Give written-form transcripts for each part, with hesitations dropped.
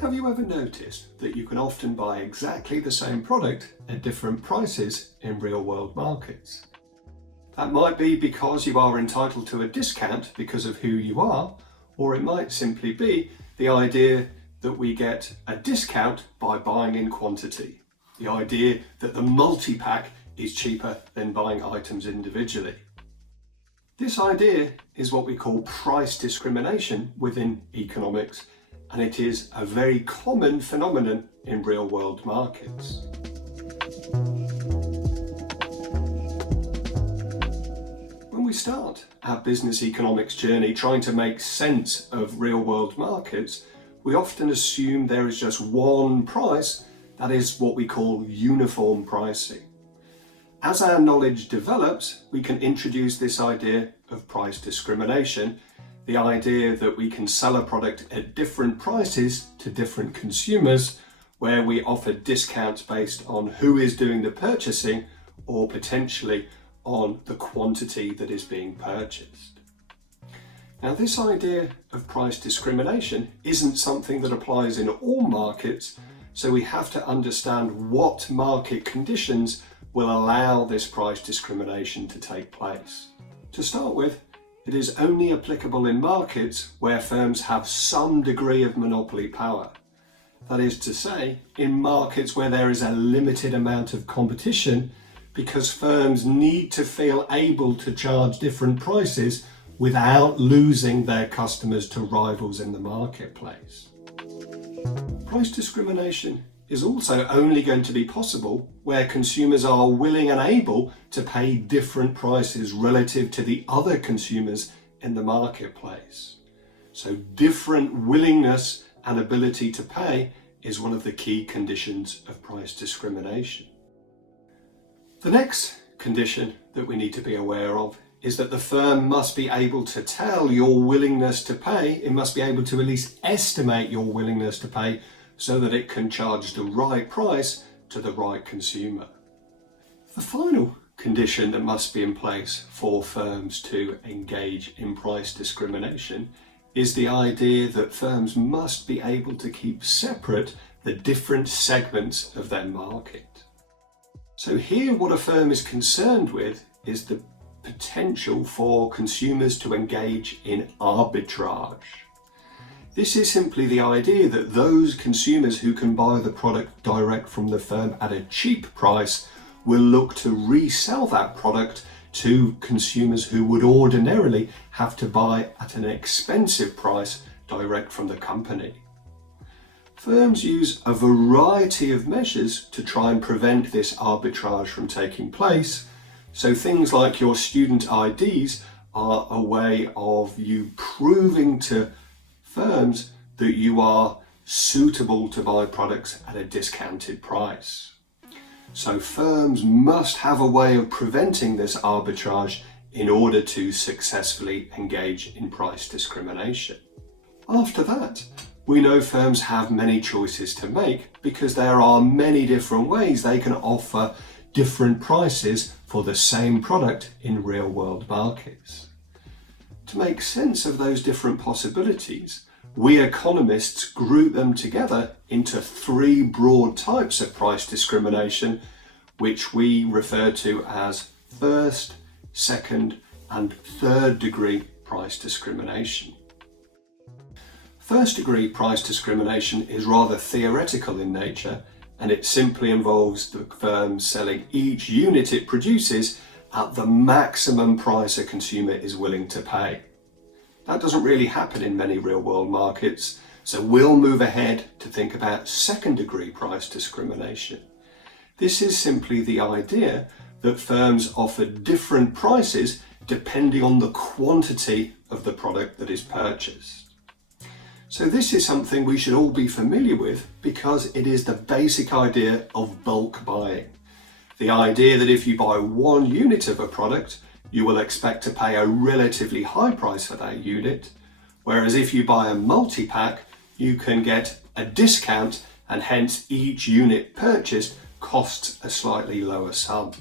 Have you ever noticed that you can often buy exactly the same product at different prices in real-world markets? That might be because you are entitled to a discount because of who you are, or it might simply be the idea that we get a discount by buying in quantity. The idea that the multi-pack is cheaper than buying items individually. This idea is what we call price discrimination within economics, and it is a very common phenomenon in real-world markets. When we start our business economics journey trying to make sense of real-world markets, we often assume there is just one price, that is what we call uniform pricing. As our knowledge develops, we can introduce this idea of price discrimination, the idea that we can sell a product at different prices to different consumers, where we offer discounts based on who is doing the purchasing or potentially on the quantity that is being purchased. Now, this idea of price discrimination isn't something that applies in all markets, so we have to understand what market conditions will allow this price discrimination to take place. To start with, it is only applicable in markets where firms have some degree of monopoly power. That is to say, in markets where there is a limited amount of competition, because firms need to feel able to charge different prices without losing their customers to rivals in the marketplace. Price discrimination is also only going to be possible where consumers are willing and able to pay different prices relative to the other consumers in the marketplace. So different willingness and ability to pay is one of the key conditions of price discrimination. The next condition that we need to be aware of is that the firm must be able to tell your willingness to pay. It must be able to at least estimate your willingness to pay so that it can charge the right price to the right consumer. The final condition that must be in place for firms to engage in price discrimination is the idea that firms must be able to keep separate the different segments of their market. So here what a firm is concerned with is the potential for consumers to engage in arbitrage. This is simply the idea that those consumers who can buy the product direct from the firm at a cheap price will look to resell that product to consumers who would ordinarily have to buy at an expensive price direct from the company. Firms use a variety of measures to try and prevent this arbitrage from taking place. So things like your student IDs are a way of you proving to firms that you are suitable to buy products at a discounted price. So firms must have a way of preventing this arbitrage in order to successfully engage in price discrimination. After that, we know firms have many choices to make because there are many different ways they can offer different prices for the same product in real-world markets. To make sense of those different possibilities, we economists group them together into three broad types of price discrimination, which we refer to as first, second, and third degree price discrimination. First degree price discrimination is rather theoretical in nature, and it simply involves the firm selling each unit it produces at the maximum price a consumer is willing to pay. That doesn't really happen in many real-world markets, so we'll move ahead to think about second-degree price discrimination. This is simply the idea that firms offer different prices depending on the quantity of the product that is purchased. So this is something we should all be familiar with because it is the basic idea of bulk buying. The idea that if you buy one unit of a product, you will expect to pay a relatively high price for that unit, whereas if you buy a multi-pack, you can get a discount and hence each unit purchased costs a slightly lower sum.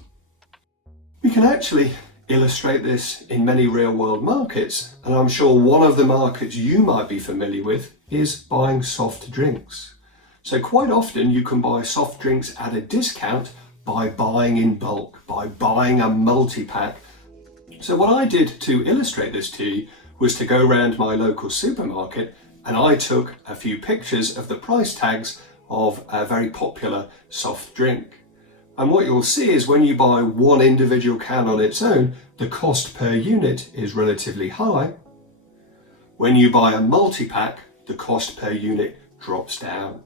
We can actually illustrate this in many real world markets, and I'm sure one of the markets you might be familiar with is buying soft drinks. So quite often you can buy soft drinks at a discount by buying in bulk, by buying a multi-pack. So what I did to illustrate this to you was to go around my local supermarket and I took a few pictures of the price tags of a very popular soft drink. And what you'll see is when you buy one individual can on its own, the cost per unit is relatively high. When you buy a multi-pack, the cost per unit drops down.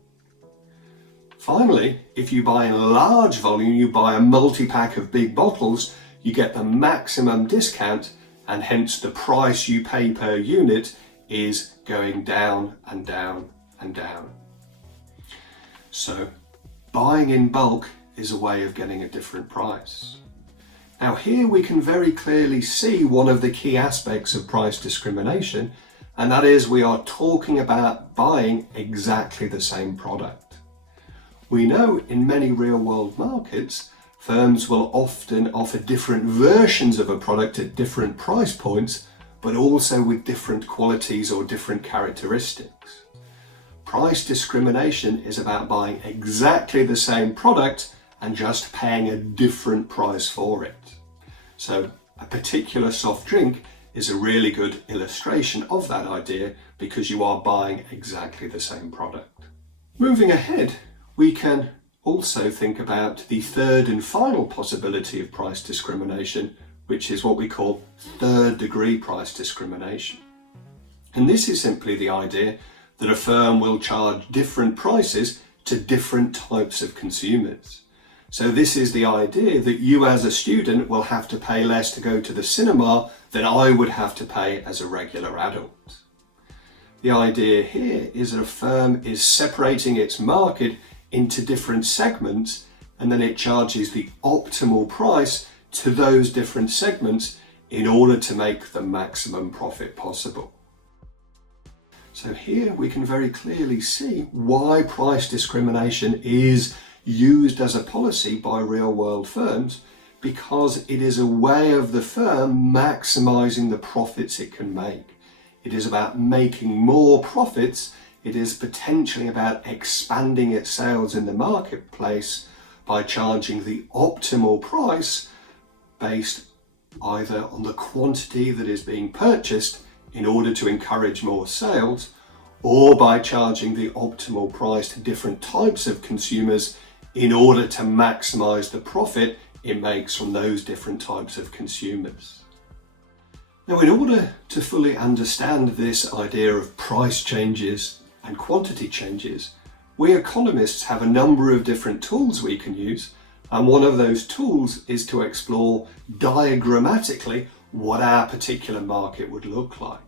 Finally, if you buy in large volume, you buy a multi-pack of big bottles, you get the maximum discount, and hence the price you pay per unit is going down and down and down. So buying in bulk is a way of getting a different price. Now here we can very clearly see one of the key aspects of price discrimination, and that is we are talking about buying exactly the same product. We know in many real world markets, firms will often offer different versions of a product at different price points, but also with different qualities or different characteristics. Price discrimination is about buying exactly the same product and just paying a different price for it. So a particular soft drink is a really good illustration of that idea because you are buying exactly the same product. Moving ahead, we can also think about the third and final possibility of price discrimination, which is what we call third degree price discrimination. And this is simply the idea that a firm will charge different prices to different types of consumers. So this is the idea that you as a student will have to pay less to go to the cinema than I would have to pay as a regular adult. The idea here is that a firm is separating its market into different segments and then it charges the optimal price to those different segments in order to make the maximum profit possible. So here we can very clearly see why price discrimination is used as a policy by real world firms, because it is a way of the firm maximizing the profits it can make. It is about making more profits. It is potentially about expanding its sales in the marketplace by charging the optimal price based either on the quantity that is being purchased in order to encourage more sales, or by charging the optimal price to different types of consumers in order to maximize the profit it makes from those different types of consumers. Now, in order to fully understand this idea of price changes and quantity changes, we economists have a number of different tools we can use, and one of those tools is to explore diagrammatically what our particular market would look like.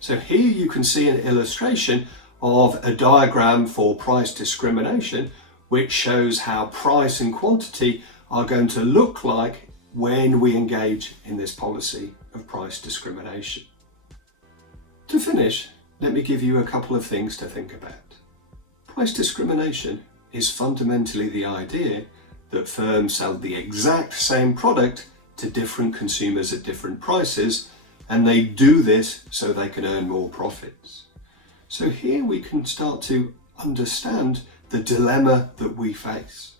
So here you can see an illustration of a diagram for price discrimination, which shows how price and quantity are going to look like when we engage in this policy of price discrimination. To finish, let me give you a couple of things to think about. Price discrimination is fundamentally the idea that firms sell the exact same product to different consumers at different prices, and they do this so they can earn more profits. So here we can start to understand the dilemma that we face.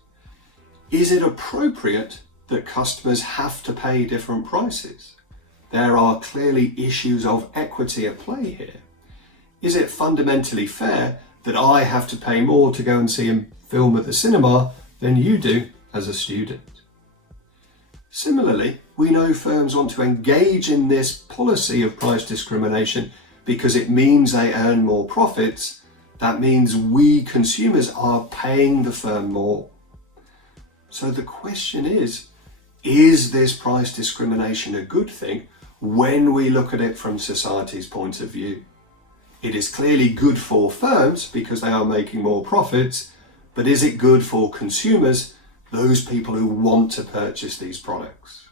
Is it appropriate that customers have to pay different prices? There are clearly issues of equity at play here. Is it fundamentally fair that I have to pay more to go and see a film at the cinema than you do as a student? Similarly, we know firms want to engage in this policy of price discrimination because it means they earn more profits. That means we consumers are paying the firm more. So the question is this price discrimination a good thing when we look at it from society's point of view? It is clearly good for firms because they are making more profits, but is it good for consumers, those people who want to purchase these products?